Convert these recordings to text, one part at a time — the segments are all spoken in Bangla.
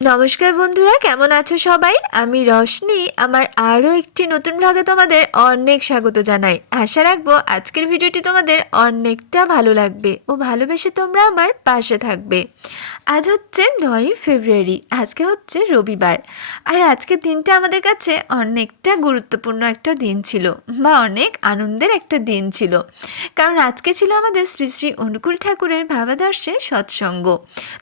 নমস্কার বন্ধুরা, কেমন আছো সবাই? আমি রশনি, আমার আরও একটি নতুন ব্লগে তোমাদের অনেক স্বাগত জানাই। আশা রাখব আজকের ভিডিওটি তোমাদের অনেকটা ভালো লাগবে ও ভালোবেসে তোমরা আমার পাশে থাকবে। আজ হচ্ছে নয়ই ফেব্রুয়ারি, আজকে হচ্ছে রবিবার। আর আজকের দিনটা আমাদের কাছে অনেকটা গুরুত্বপূর্ণ একটা দিন ছিল বা অনেক আনন্দের একটা দিন ছিল। কারণ আজকে ছিল আমাদের শ্রী শ্রী অনুকূল ঠাকুরের ভাবাদর্শে সৎসঙ্গ।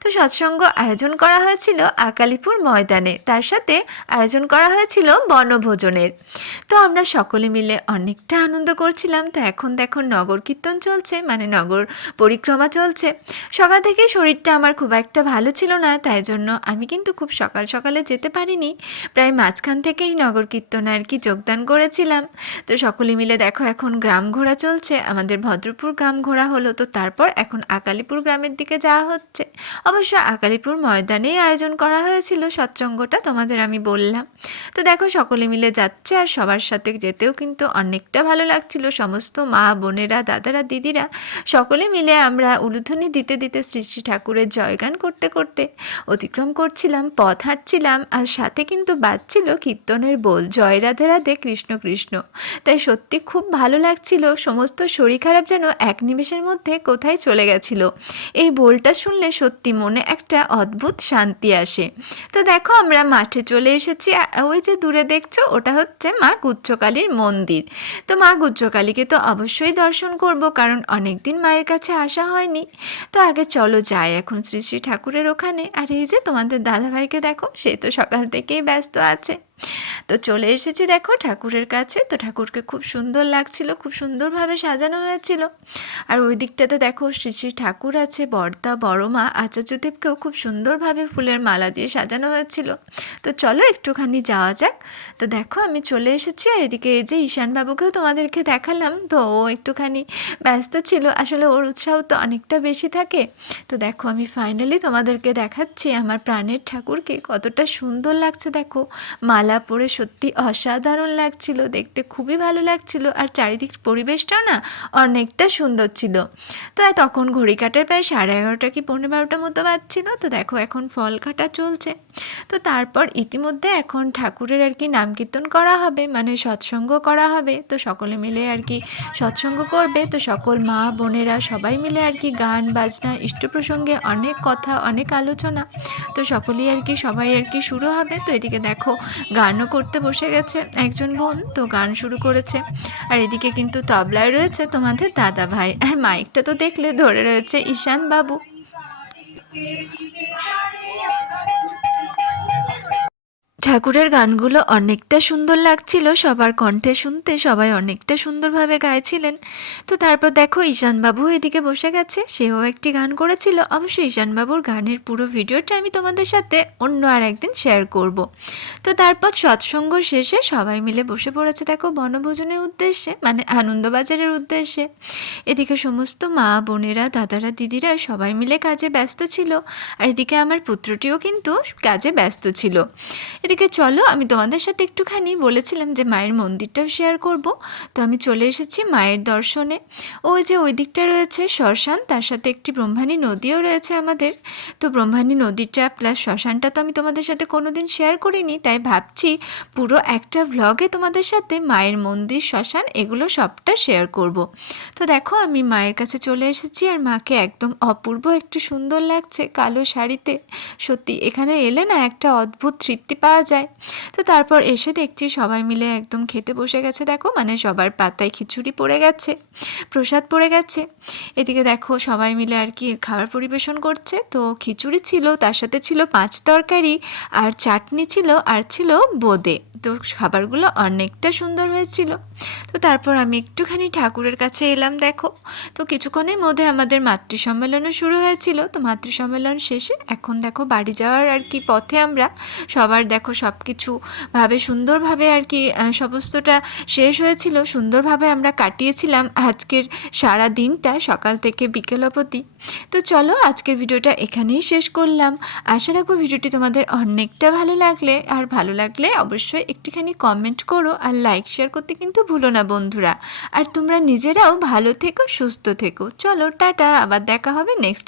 তো সৎসঙ্গ আয়োজন করা হয়েছিল আকালিপুর ময়দানে। তার সাথে আয়োজন করা হয়েছিল বনভোজনের। তো আমরা সকলে মিলে অনেকটা আনন্দ করছিলাম। তো এখন দেখো নগর কীর্তন চলছে মানে নগর পরিক্রমা চলছে। সকাল থেকে শরীরটা আমার খুব একটা ভালো ছিল না, তাই জন্য আমি কিন্তু খুব সকাল সকালে যেতে পারিনি। প্রায় মাঝখান থেকেই নগর কীর্তনে আর কি যোগদান করেছিলাম। তো সকলে মিলে দেখো এখন গ্রাম ঘোরা চলছে, আমাদের ভদ্রপুর গ্রাম ঘোরা হলো। তো তারপর এখন আকালিপুর গ্রামের দিকে যাওয়া হচ্ছে। অবশ্য আকালিপুর ময়দানেই আয়োজন করা হয়েছিল সৎসঙ্গটা তোমাদের আমি বললাম। তো দেখো সকলে মিলে যাচ্ছে আর সবার সাথে যেতেও কিন্তু অনেকটা ভালো লাগছিল। সমস্ত মা, বোনেরা, দাদারা, দিদিরা সকলে মিলে আমরা উলুধ্বনি দিতে দিতে শ্রী শ্রী ঠাকুরের জয়গান করতে করতে অতিক্রম করছিলাম, পথ হাঁটছিলাম আর সাথে কিন্তু বাজছিল কীর্তনের বোল, জয় রাধে রাধে, কৃষ্ণ কৃষ্ণ। তাই সত্যি খুব ভালো লাগছিল, সমস্ত শরীর খারাপ যেন এক নিমেষের মধ্যে কোথায় চলে গেছিল। এই বোলটা শুনলে সত্যি মনে একটা অদ্ভুত শান্তি আসে। তো দেখো, আমরা মাঠে চলে এসেছি। ওই যে দূরে দেখছ, ওটা হচ্ছে মা গুচ্ছকালীর মন্দির। তো মা গুচ্ছকালীকে তো অবশ্যই দর্শন করব, কারণ অনেক দিন মায়ের কাছে আসা হয়নি। তো আগে চলো যাই এখন শ্রী শ্রী ঠাকুরের ওখানে। আর এই যে তোমাদের দাদাভাইকে দেখো, সে তো সকাল থেকেই ব্যস্ত আছে। তো চলে এসেছি দেখো ঠাকুরের কাছে। তো ঠাকুরকে খুব সুন্দর লাগছিল, খুব সুন্দরভাবে সাজানো হয়েছিল। আর ওই দিকটাতে দেখো শ্রী শ্রী ঠাকুর আছে, বর্দা বড় মা আচার্যদেবকেও খুব সুন্দরভাবে ফুলের মালা দিয়ে সাজানো হয়েছিল। তো চলো একটুখানি যাওয়া যাক। তো দেখো আমি চলে এসেছি আর এদিকে এই যে ঈশানবাবুকেও তোমাদেরকে দেখালাম। তো ও একটুখানি ব্যস্ত ছিল, আসলে ওর উৎসাহ তো অনেকটা বেশি থাকে। তো দেখো আমি ফাইনালি তোমাদেরকে দেখাচ্ছি আমার প্রাণের ঠাকুরকে, কতটা সুন্দর লাগছে দেখো। মালা পরে সত্যি অসাধারণ লাগছিল, দেখতে খুবই ভালো লাগছিল আর চারিদিক পরিবেশটাও না অনেকটা সুন্দর ছিল। তো তখন ঘড়ি কাটার প্রায় সাড়ে এগারোটা কি পৌনে বারোটার মতো বাজছিল, তো দেখো এখন ফল কাটা চলছে। তো তারপর ইতিমধ্যে এখন ঠাকুরের আর কি নাম কীর্তন করা হবে মানে সৎসঙ্গ করা হবে, তো সকলে মিলে আর কি সৎসঙ্গ করবে, তো সকল মা বোনেরা সবাই মিলে আর কি গান, বাজনা, ইষ্ট প্রসঙ্গে অনেক কথা, অনেক আলোচনা, তো সকলেই আর কি সবাই আর কি শুরু হবে। তো এদিকে দেখো গানও করতে বসে গেছে একজন বোন তো গান শুরু করেছে। আর এদিকে কিন্তু তবলায় রয়েছে তোমাদের দাদা ভাই। আর মাইকটা তো দেখলে ধরে রয়েছে ঈশান বাবু। ঠাকুরের গানগুলো অনেকটা সুন্দর লাগছিল। সবার কণ্ঠে শুনতে সবাই অনেকটা সুন্দরভাবে গাইছিলেন। তো তারপর দেখো, ঈশানবাবু এদিকে বসে গেছে। সেও একটি গান করেছিল। অবশ্য ঈশানবাবুর গানের পুরো ভিডিওটা আমি তোমাদের সাথে অন্য আর একদিন শেয়ার করব। তো তারপর সৎসঙ্গ শেষে সবাই মিলে বসে পড়েছে দেখো, বনভোজনের উদ্দেশ্যে মানে আনন্দবাজারের উদ্দেশ্যে। এদিকে সমস্ত মা, বোনেরা, দাদারা, দিদিরা সবাই মিলে কাজে ব্যস্ত ছিল। আর এদিকে আমার পুত্রটিও কিন্তু কাজে ব্যস্ত ছিল। এদিকে চলো, আমি তোমাদের সাথে একটুখানি বলেছিলাম যে মায়ের মন্দিরটাও শেয়ার করব। তো আমি চলে এসেছি মায়ের দর্শনে। ওই যে ওই দিকটা রয়েছে শ্মশান, তার সাথে একটি ব্রহ্মাণী নদীও রয়েছে আমাদের। তো ব্রহ্মাণী নদীটা প্লাস শ্মশানটা তো আমি তোমাদের সাথে কোনো দিন শেয়ার করিনি, তাই ভাবছি পুরো একটা ভ্লগে তোমাদের সাথে মায়ের মন্দির, শ্মশান এগুলো সবটা শেয়ার করব। তো দেখো, আমি মায়ের কাছে চলে এসেছি আর মাকে একদম অপূর্ব একটু সুন্দর লাগছে কালো শাড়িতে। সত্যি, এখানে এলে না একটা অদ্ভুত তৃপ্তি পাওয়া যায়। তো তারপর এসে দেখছি সবাই মিলে একদম খেতে বসে গেছে, দেখো। মানে সবার পাতায় খিচুড়ি পড়ে গেছে, প্রসাদ পড়ে গেছে। এদিকে দেখো সবাই মিলে আর কি খাবার পরিবেশন করছে। তো খিচুড়ি ছিল, তার সাথে ছিল পাঁচ তরকারি, আর চাটনি ছিল, আর ছিল বোঁদে। তো খাবারগুলো অনেকটা সুন্দর হয়েছিল। তো তারপর আমি একটুখানি ঠাকুরের কাছে এলাম, দেখো। তো কিছুক্ষণের মধ্যে আমাদের মাতৃ সম্মেলনও শুরু হয়েছিল। তো মাতৃ সম্মেলন শেষে এখন দেখো বাড়ি যাওয়ার আর কি পথে আমরা সবার, দেখো সব কিছু ভাবে সুন্দরভাবে আর কি সমস্তটা শেষ হয়েছিল। সুন্দরভাবে আমরা কাটিয়েছিলাম আজকের সারা দিনটা, সকাল থেকে বিকেল অবধি। তো চলো, আজকের ভিডিওটা এখানেই শেষ করলাম। আশা রাখব ভিডিওটি তোমাদের অনেকটা ভালো লাগলে, আর ভালো লাগলে অবশ্যই একটুখানি কমেন্ট করো, আর লাইক শেয়ার করতে কিন্তু ভুলো না বন্ধুরা। আর তোমরা নিজেরাও ভালো থেকো, সুস্থ থেকো। চলো, টাটা, আবার দেখা হবে নেক্সট